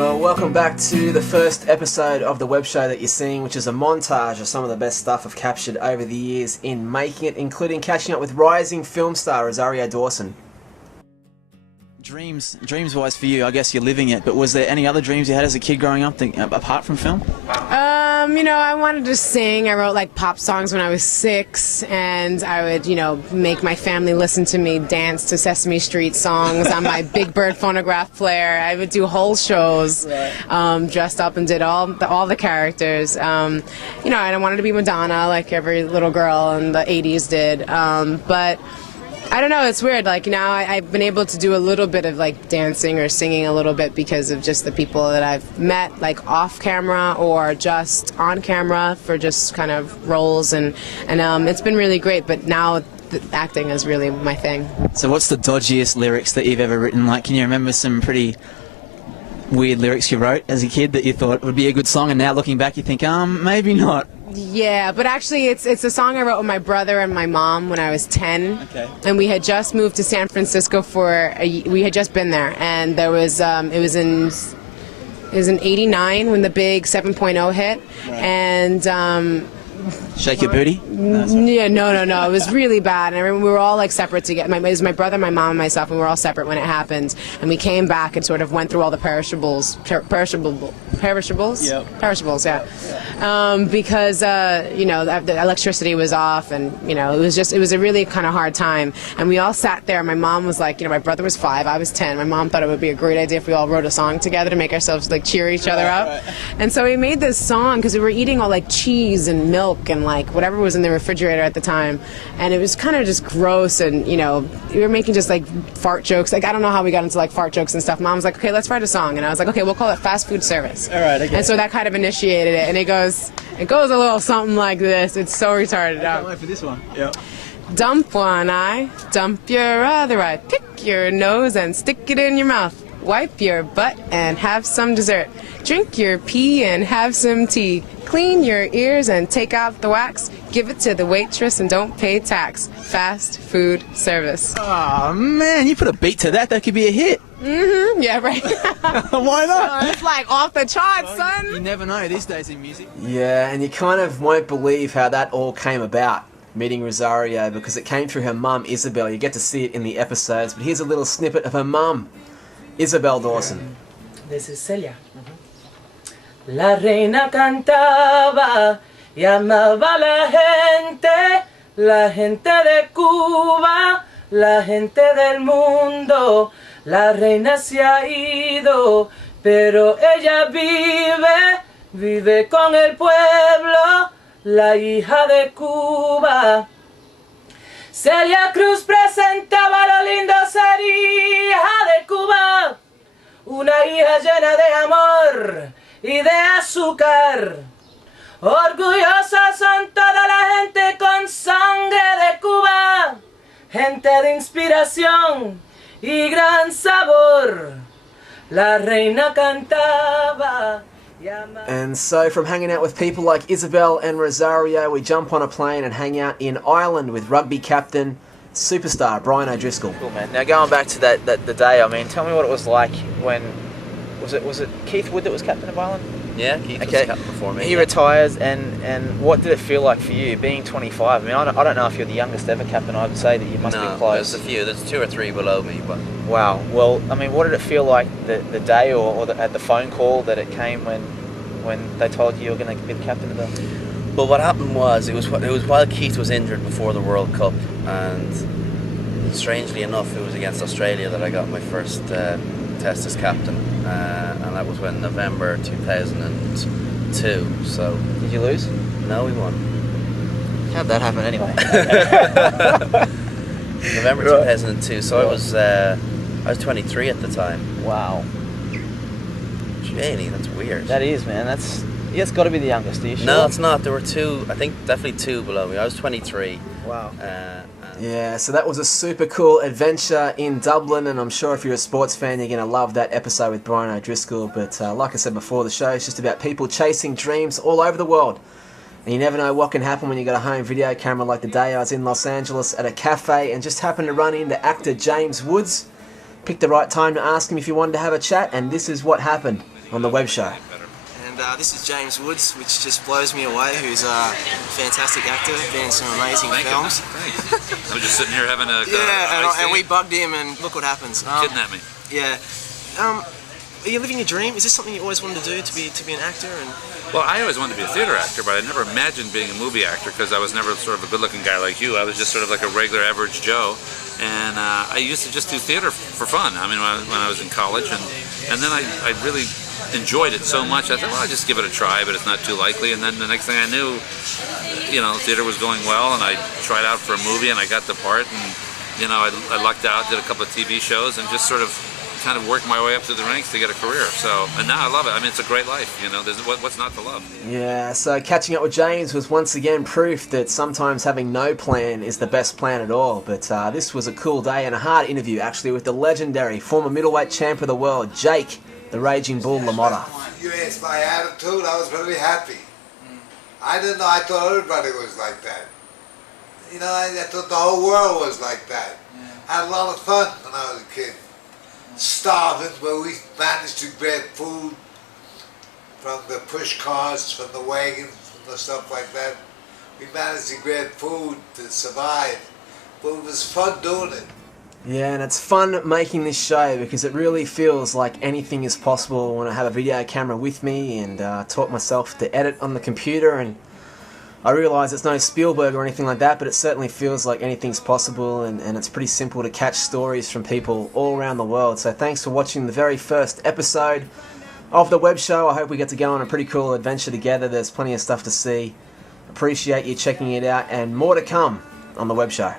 Well, welcome back to the first episode of the web show that you're seeing, which is a montage of some of the best stuff I've captured over the years in making it, including catching up with rising film star Rosario Dawson. Dreams-wise for you, I guess you're living it, but was there any other dreams you had as a kid growing up apart from film? I wanted to sing. I wrote like pop songs when I was 6, and I would, make my family listen to me dance to Sesame Street songs on my Big Bird phonograph player. I would do whole shows, dressed up and did all the characters. And I wanted to be Madonna like every little girl in the 80s did, but I don't know, it's weird. Like now I've been able to do a little bit of like dancing or singing a little bit because of just the people that I've met, like off camera or just on camera for just kind of roles, and it's been really great, but now acting is really my thing. So what's the dodgiest lyrics that you've ever written? Like, can you remember some pretty weird lyrics you wrote as a kid that you thought would be a good song, and now looking back you think, maybe not? Yeah, but actually it's a song I wrote with my brother and my mom when I was 10. Okay. And we had just moved to San Francisco we had just been there, and there was it was in '89 when the big 7.0 hit, right. And Shake Your Booty? No, it was really bad. And I remember we were all like separate together. It was my brother, my mom, and myself, and we were all separate when it happened. And we came back and sort of went through all the perishables. Yep. Perishables, yeah. Because the electricity was off, and it was a really kind of hard time. And we all sat there. My mom was like, my brother was 5, I was 10. My mom thought it would be a great idea if we all wrote a song together to make ourselves like cheer each other up. Right. And so we made this song because we were eating all like cheese and milk and like whatever was in the refrigerator at the time, and it was kind of just gross, and we were making just like fart jokes. Like I don't know how we got into like fart jokes and stuff. Mom was like, okay, let's write a song, and I was like, okay, we'll call it Fast Food Service. All right, okay. And so that kind of initiated it, and it goes a little something like this. It's so retarded. I can't wait for this one. Yep. Dump one eye, dump your other eye, pick your nose and stick it in your mouth. Wipe your butt and have some dessert. Drink your pee and have some tea. Clean your ears and take out the wax. Give it to the waitress and don't pay tax. Fast food service. Oh man, you put a beat to that could be a hit. Mm-hmm, yeah, right. Why not? It's like off the charts, son. You never know these days in music. Yeah, and you kind of won't believe how that all came about, meeting Rosario, because it came through her mum, Isabel. You get to see it in the episodes, but here's a little snippet of her mum, Isabel Dawson. This is Celia. La reina cantaba y amaba la gente de Cuba, la gente del mundo. La reina se ha ido, pero ella vive con el pueblo, la hija de Cuba. Celia Cruz presentaba lo lindo ser hija de Cuba, una hija llena de amor y de azúcar. Orgullosa son toda la gente con sangre de Cuba, gente de inspiración y gran sabor. La reina cantaba. And so from hanging out with people like Isabel and Rosario, we jump on a plane and hang out in Ireland with rugby captain, superstar Brian O'Driscoll. Cool, man. Now going back to the day, I mean, tell me what it was like when was it Keith Wood that was captain of Ireland? Yeah, Keith was captain before me. He retires, and what did it feel like for you being 25? I mean, I don't know if you're the youngest ever captain. I would say that you must be close. There's a few. There's 2 or 3 below me, but wow. Well, I mean, what did it feel like the day or at the phone call that it came when they told you were going to be the captain of the? Well, what happened was it was while Keith was injured before the World Cup, and strangely enough, it was against Australia that I got my first test as captain, and that was when November 2002. So did you lose? No, we won. How'd that happen anyway? November 2002. So I was 23 at the time. Wow. Really, that's weird. That is, man. It's got to be the youngest. Are you sure? No, it's not. There were 2. I think definitely 2 below me. I was 23. Wow. Yeah, so that was a super cool adventure in Dublin, and I'm sure if you're a sports fan, you're going to love that episode with Brian O'Driscoll. But like I said before, the show is just about people chasing dreams all over the world. And you never know what can happen when you got a home video camera, like the day I was in Los Angeles at a cafe and just happened to run into actor James Woods. Picked the right time to ask him if he wanted to have a chat, and this is what happened. on The Web Show. And this is James Woods, which just blows me away, who's a fantastic actor, been in some amazing films. Thanks. I was just sitting here having a... and we bugged him, and look what happens. Kidnap me. Yeah. Are you living your dream? Is this something you always wanted to do, to be an actor? And Well, I always wanted to be a theater actor, but I never imagined being a movie actor because I was never sort of a good-looking guy like you. I was just sort of like a regular average Joe. And I used to just do theater for fun. I mean, when I was in college, and then I really enjoyed it so much. I thought, well, I'll just give it a try, but it's not too likely. And then the next thing I knew, theater was going well, and I tried out for a movie, and I got the part, and I lucked out, did a couple of TV shows, and just sort of kind of worked my way up through the ranks to get a career. So, and now I love it. I mean, it's a great life. There's what's not to love. Yeah, so catching up with James was once again proof that sometimes having no plan is the best plan at all. But this was a cool day and a hard interview, actually, with the legendary former middleweight champ of the world, Jake, the Raging Bull LaMotta. You asked my attitude, I was very happy. I didn't know, I thought everybody was like that. I thought the whole world was like that. I had a lot of fun when I was a kid. Starving, but we managed to grab food from the push cars, from the wagons, from the stuff like that. We managed to grab food to survive, but it was fun doing it. Yeah, and it's fun making this show because it really feels like anything is possible when I have a video camera with me and taught myself to edit on the computer. And I realise it's no Spielberg or anything like that, but it certainly feels like anything's possible, and it's pretty simple to catch stories from people all around the world. So thanks for watching the very first episode of The Web Show. I hope we get to go on a pretty cool adventure together. There's plenty of stuff to see. Appreciate you checking it out, and more to come on The Web Show.